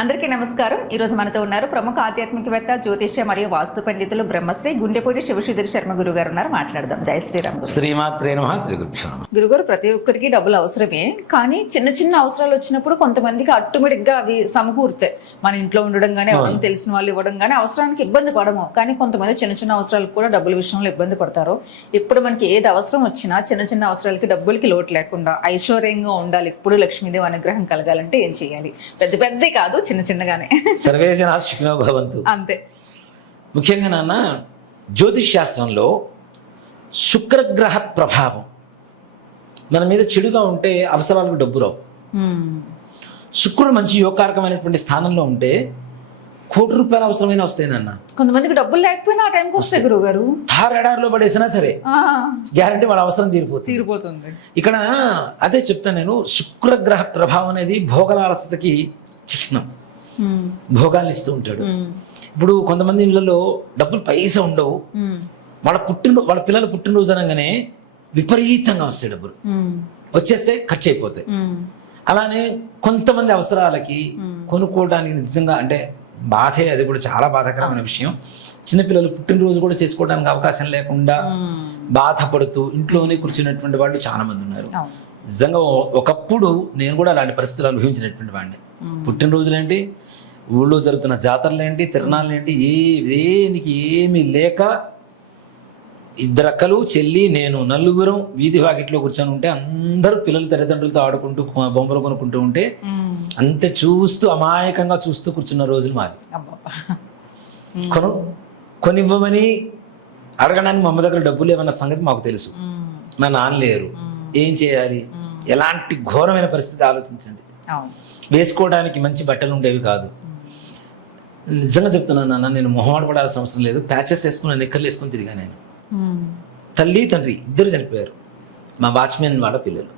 అందరికీ నమస్కారం. ఈ రోజు మనతో ఉన్నారు ప్రముఖ ఆధ్యాత్మికవేత్త, జ్యోతిష్య మరియు వాస్తు పండితులు బ్రహ్మశ్రీ గుండెపూడి శివశ్రీధర్ శర్మ గురువు గారు ఉన్నారు. మాట్లాడదాం. జై శ్రీరామ్. శ్రీమాత్రే నమః. శ్రీ గురుభ్యో నమః. గురుగారు, ప్రతి ఒక్కరికి డబ్బులు అవసరమే, కానీ చిన్న చిన్న అవసరాలు వచ్చినప్పుడు కొంతమందికి ఆటోమేటిక్ గా అవి సమకూరుతాయి. మన ఇంట్లో ఉండడం గానీ, ఎవరైనా తెలిసిన వాళ్ళు ఇవ్వడం గానీ అవసరానికి ఇబ్బంది పడము. కానీ కొంతమంది చిన్న చిన్న అవసరాలకు కూడా డబ్బుల విషయంలో ఇబ్బంది పడతారు. ఇప్పుడు మనకి ఏది అవసరం వచ్చినా చిన్న చిన్న అవసరాలకి డబ్బులకి లోటు లేకుండా ఐశ్వర్యంగా ఉండాలి, ఇప్పుడు లక్ష్మీదేవి అనుగ్రహం కలగాలంటే ఏం చేయాలి? పెద్ద పెద్ద కాదు, చిన్న చిన్నగానే. సర్వే జనా సుఖినో భవంతు. అంతే. ముఖ్యంగా నాన్న, జ్యోతిష్ శాస్త్రంలో శుక్రగ్రహ ప్రభావం మన మీద చెడుగా ఉంటే అవసరాలకు డబ్బు రావు. శుక్రుడు మంచి యోగకారకమైనటువంటి స్థానంలో ఉంటే ₹1,00,00,000 అవసరమైన వస్తాయి నాన్న. కొంతమందికి డబ్బులు లేకపోయినా ఆ టైంకి వస్తాయి గురువు గారు. తారెడారిలో పడేసినా సరే గ్యారంటీ వాళ్ళ అవసరం తీరిపోతుంది. ఇక్కడ అదే చెప్తాను నేను. శుక్రగ్రహ ప్రభావం అనేది భోగలాలసతకి చిహ్నం. భోగాల్ని ఇస్తూ ఉంటాడు. ఇప్పుడు కొంతమంది ఇళ్లలో డబ్బులు పైసా ఉండవు, వాళ్ళ పిల్లల పుట్టినరోజు అనగానే విపరీతంగా వస్తాయి డబ్బులు, వచ్చేస్తే ఖర్చు అయిపోతాయి. అలానే కొంతమంది అవసరాలకి కొనుక్కోవడానికి నిజంగా అంటే బాధే, అది కూడా చాలా బాధాకరమైన విషయం. చిన్నపిల్లలు పుట్టినరోజు కూడా చేసుకోవడానికి అవకాశం లేకుండా బాధపడుతూ ఇంట్లోనే కూర్చున్నటువంటి వాళ్ళు చాలా మంది ఉన్నారు. నిజంగా ఒకప్పుడు నేను కూడా అలాంటి పరిస్థితులు అనుభవించినటువంటి వాడిని. పుట్టినరోజులేంటి, ఊళ్ళో జరుగుతున్న జాతరలేంటి, తిరణాలేంటి, దేనికి ఏమీ లేక ఇద్దరక్కలు, చెల్లి, నేను నలుగురం వీధి వాకిట్లో కూర్చొని ఉంటే అందరూ పిల్లలు తల్లిదండ్రులతో ఆడుకుంటూ బొమ్మలు కొనుక్కుంటూ ఉంటే అంతే చూస్తూ అమాయకంగా చూస్తూ కూర్చున్న రోజులు మాది. కొనివ్వమని అడగడానికి మా అమ్మ దగ్గర డబ్బులు ఏమన్న సంగతి మాకు తెలుసు. మా నాన్న లేరు, ఏం చేయాలి? ఎలాంటి ఘోరమైన పరిస్థితి ఆలోచించండి. వేసుకోవడానికి మంచి బట్టలు ఉండేవి కాదు. నిజంగా చెప్తున్నాను నాన్న, నేను మొహమాట పడాల్సిన అవసరం లేదు. ప్యాచెస్ వేసుకున్న నిక్కర్లు వేసుకుని తిరిగా నేను. తల్లి తండ్రి ఇద్దరు చనిపోయారు. మా వాచ్మెన్ వాళ్ళ పిల్లలు,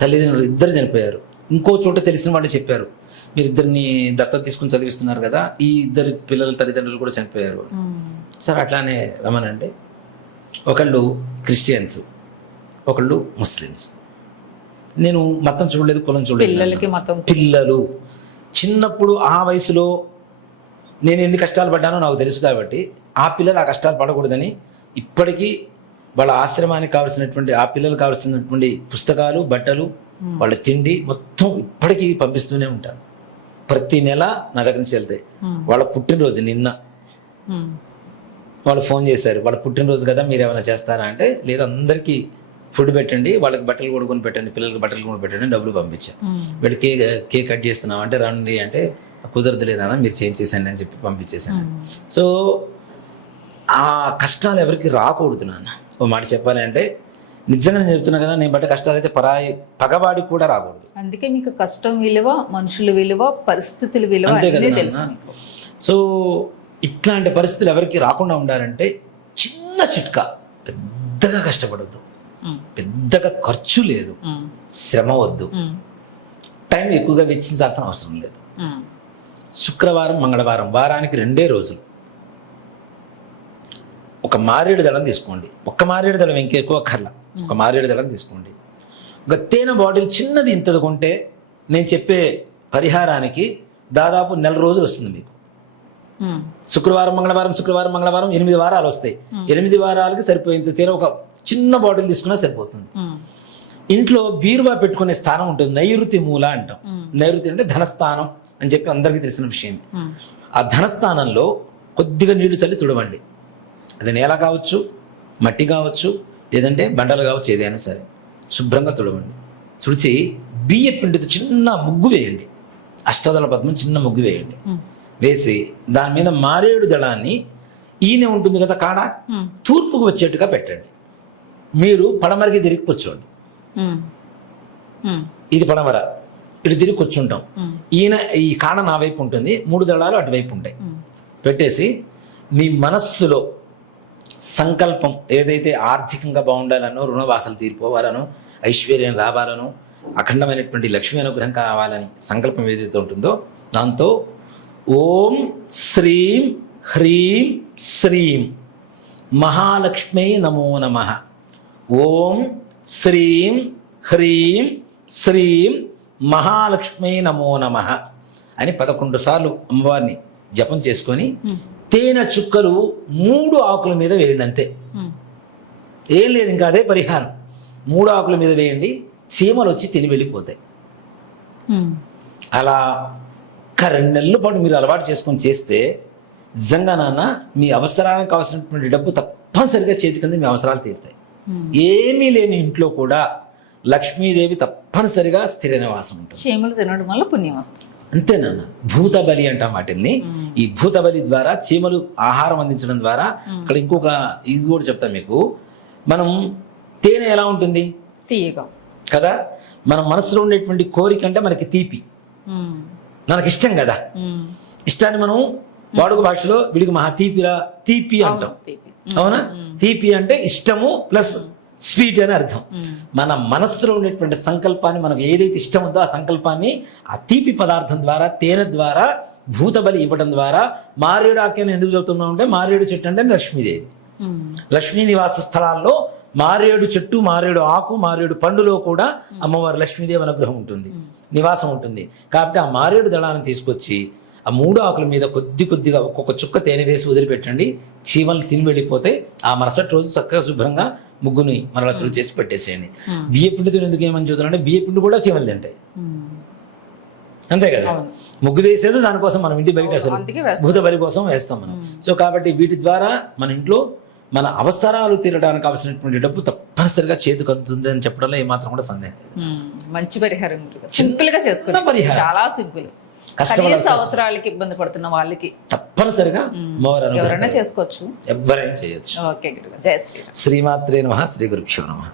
తల్లిదండ్రులు ఇద్దరు చనిపోయారు. ఇంకో చోట తెలిసిన వాళ్ళు చెప్పారు, మీరు ఇద్దరిని దత్తత తీసుకుని చదివిస్తున్నారు కదా, ఈ ఇద్దరు పిల్లల తల్లిదండ్రులు కూడా చనిపోయారు. సార్ అట్లానే రమనండి. ఒకళ్ళు క్రిస్టియన్స్, ఒకళ్ళు ముస్లిమ్స్. నేను మతం చూడలేదు, కులం చూడలేదు. పిల్లలు చిన్నప్పుడు ఆ వయసులో నేను ఎన్ని కష్టాలు పడ్డానో నాకు తెలుసు కాబట్టి ఆ పిల్లలు ఆ కష్టాలు పడకూడదని ఇప్పటికీ వాళ్ళ ఆశ్రమానికి కావాల్సినటువంటి, ఆ పిల్లలు కావాల్సినటువంటి పుస్తకాలు, బట్టలు, వాళ్ళ తిండి మొత్తం ఇప్పటికీ పంపిస్తూనే ఉంటాను. ప్రతి నెల నా దగ్గర నుంచి వెళ్తాయి. వాళ్ళ పుట్టినరోజు నిన్న వాళ్ళు ఫోన్ చేశారు, వాళ్ళ పుట్టినరోజు కదా మీరు ఏమైనా చేస్తారా అంటే, లేదు అందరికీ ఫుడ్ పెట్టండి, వాళ్ళకి బట్టలు కూడా కొని పెట్టండి, పిల్లలకి బట్టలు కూడా పెట్టండి, డబ్బులు పంపించాను. వీళ్ళు కేక్ కట్ చేస్తున్నాం అంటే రండి అంటే కుదరదులేదా, మీరు చేంజ్ చేసండి అని చెప్పి పంపించేసాను. సో ఆ కష్టాలు ఎవరికి రాకూడదు నాన్న. ఓ మాట చెప్పాలి అంటే, నిజంగా నేను చెప్తున్నా కదా, నేను బట్ట కష్టాలు అయితే పగవాడికి కూడా రాకూడదు. అందుకే మీకు కష్టం విలువ, మనుషుల విలువ, పరిస్థితుల విలువ అంతే కదా. సో ఇట్లాంటి పరిస్థితులు ఎవరికి రాకుండా ఉండాలంటే చిన్న చిట్కా, పెద్దగా కష్టపడద్దు, పెద్దగా ఖర్చు లేదు, శ్రమ వద్దు, టైం ఎక్కువగా వెచ్చించాల్సిన అవసరం లేదు. శుక్రవారం, మంగళవారం, వారానికి 2 రోజులు ఒక మారేడు దళం తీసుకోండి. ఒక్క మారేడు దళం, ఇంకెక్కువ కర్ల, ఒక మారేడు దళం తీసుకోండి. ఒక తేనె బాటిల్ చిన్నది ఇంతది కొంటే నేను చెప్పే పరిహారానికి దాదాపు 1 నెల రోజులు వస్తుంది మీకు. శుక్రవారం, మంగళవారం, శుక్రవారం, మంగళవారం 8 వారాలు వస్తాయి. 8 వారాలకి సరిపోయేంత తేనె ఒక చిన్న బాటిల్ తీసుకున్నా సరిపోతుంది. ఇంట్లో బీరువా పెట్టుకునే స్థానం ఉంటుంది, నైరుతి మూల అంటాం. నైరుతి అంటే ధనస్థానం అని చెప్పి అందరికీ తెలిసిన విషయం. ఆ ధనస్థానంలో కొద్దిగా నీళ్లు చల్లి తుడవండి. అది నేల కావచ్చు, మట్టి కావచ్చు, లేదంటే బండలు కావచ్చు, ఏదైనా సరే శుభ్రంగా తుడవండి. తుడిచి బియ్య పిండితో చిన్న ముగ్గు వేయండి, అష్టదళ పద్మం చిన్న ముగ్గు వేయండి. వేసి దాని మీద మారేడు దళాన్ని, ఈయన ఉంటుంది కదా కాడ, తూర్పుకు వచ్చేట్టుగా పెట్టండి. మీరు పడమరకి తిరిగి కూర్చోండి. ఇది పడమర, ఇటు తిరిగి కూర్చుంటాం. ఈయన ఈ కాడ నా వైపు ఉంటుంది, 3 దళాలు అటువైపు ఉంటాయి. పెట్టేసి మీ మనస్సులో సంకల్పం ఏదైతే ఆర్థికంగా బాగుండాలనో, రుణబాధలు తీరిపోవాలనో, ఐశ్వర్యం రావాలనో, అఖండమైనటువంటి లక్ష్మీ అనుగ్రహం కావాలని సంకల్పం ఏదైతే ఉంటుందో దాంతో ఓం శ్రీం హ్రీం శ్రీం మహాలక్ష్మీ నమో నమః, ఓం శ్రీం హ్రీం శ్రీం మహాలక్ష్మీ నమో నమః అని 11 సార్లు అమ్మవారిని జపం చేసుకొని తేనె చుక్కలు 3 ఆకుల మీద వేయండి, అంతే. ఏం లేదు, ఇంకా అదే పరిహారం. 3 ఆకుల మీద వేయండి, చీమలు వచ్చి తిని వెళ్ళిపోతాయి. అలా 2 నెలల పాటు మీరు అలవాటు చేసుకొని చేస్తే నిజంగా నాన్న మీ అవసరానికి కావాల్సినటువంటి డబ్బు తప్పనిసరిగా చేతికింద మీ అవసరాలు తీరుతాయి. ఏమీ లేని ఇంట్లో కూడా లక్ష్మీదేవి తప్పనిసరిగా స్థిర నివాసం ఉంటుంది. చీమలు తినడం వల్ల పుణ్యం వస్తుంది. అంతే నాన్న. భూత బలి అంటాం వాటిని. ఈ భూత బలి ద్వారా చీమలు ఆహారం అందించడం ద్వారా ఇక్కడ ఇంకొక ఇది కూడా చెప్తాం మీకు. మనం తేనె ఎలా ఉంటుంది, తీయగా కదా. మన మనసులో ఉండేటువంటి కోరిక అంటే మనకి తీపి, మనకి ఇష్టం కదా. ఇష్టాన్ని మనం వాడుక భాషలో వీడికి మహా తీపిరా తీపి అంటాం, అవునా. తీపి అంటే ఇష్టము ప్లస్ స్వీట్ అని అర్థం. మన మనస్సులో ఉండేటువంటి సంకల్పాన్ని, మనం ఏదైతే ఇష్టం ఉందో ఆ సంకల్పాన్ని ఆ తీపి పదార్థం ద్వారా, తేనె ద్వారా భూతబలి ఇవ్వడం ద్వారా, మారేడు ఆఖ్యానం ఎందుకు చెబుతున్నాం అంటే మారేడు చెట్టు అంటే లక్ష్మీదేవి. లక్ష్మీ నివాస స్థలాల్లో మారేడు చెట్టు, మారేడు ఆకు, మారేడు పండులో కూడా అమ్మవారి లక్ష్మీదేవి అనుగ్రహం ఉంటుంది, నివాసం ఉంటుంది. కాబట్టి ఆ మారేడు దళాన్ని తీసుకొచ్చి ఆ 3 ఆకుల మీద కొద్దిగా ఒక్కొక్క చుక్క తేనె వేసి వదిలిపెట్టండి, చీమలు తిని వెళ్ళిపోతాయి. ఆ మరుసటి రోజు చక్కగా శుభ్రంగా ముగ్గుని మరలా తుడి చేసి పెట్టేసేయండి. బియ్య పిండితో ఎందుకు ఏమని చూద్దామంటే బియ్య పిండి కూడా చీమలు తింటాయి, అంతే కదా. ముగ్గు వేసేది దానికోసం, మనం ఇంటి బయట అసలు భూత బలి కోసం వేస్తాం మనం. సో కాబట్టి వీటి ద్వారా మన ఇంట్లో మన అవసరాలు తీరడానికి కావాల్సినటువంటి డబ్బు తప్పనిసరిగా చేతికి అందుతుంది అని చెప్పడంలో ఏమాత్రం కూడా సందేహం లేదు. మంచి పరిహారం, సింపుల్ గా చేసుకున్న పరిహారం, చాలా సింపుల్. అవసరాలకి ఇబ్బంది పడుతున్న వాళ్ళకి తప్పనిసరిగా ఎవరైనా చేసుకోవచ్చు, ఎవరైనా చేయొచ్చు. ఓకే, జై శ్రీరామ్. శ్రీమాత్రే నమః. శ్రీ గురుభ్యో నమః.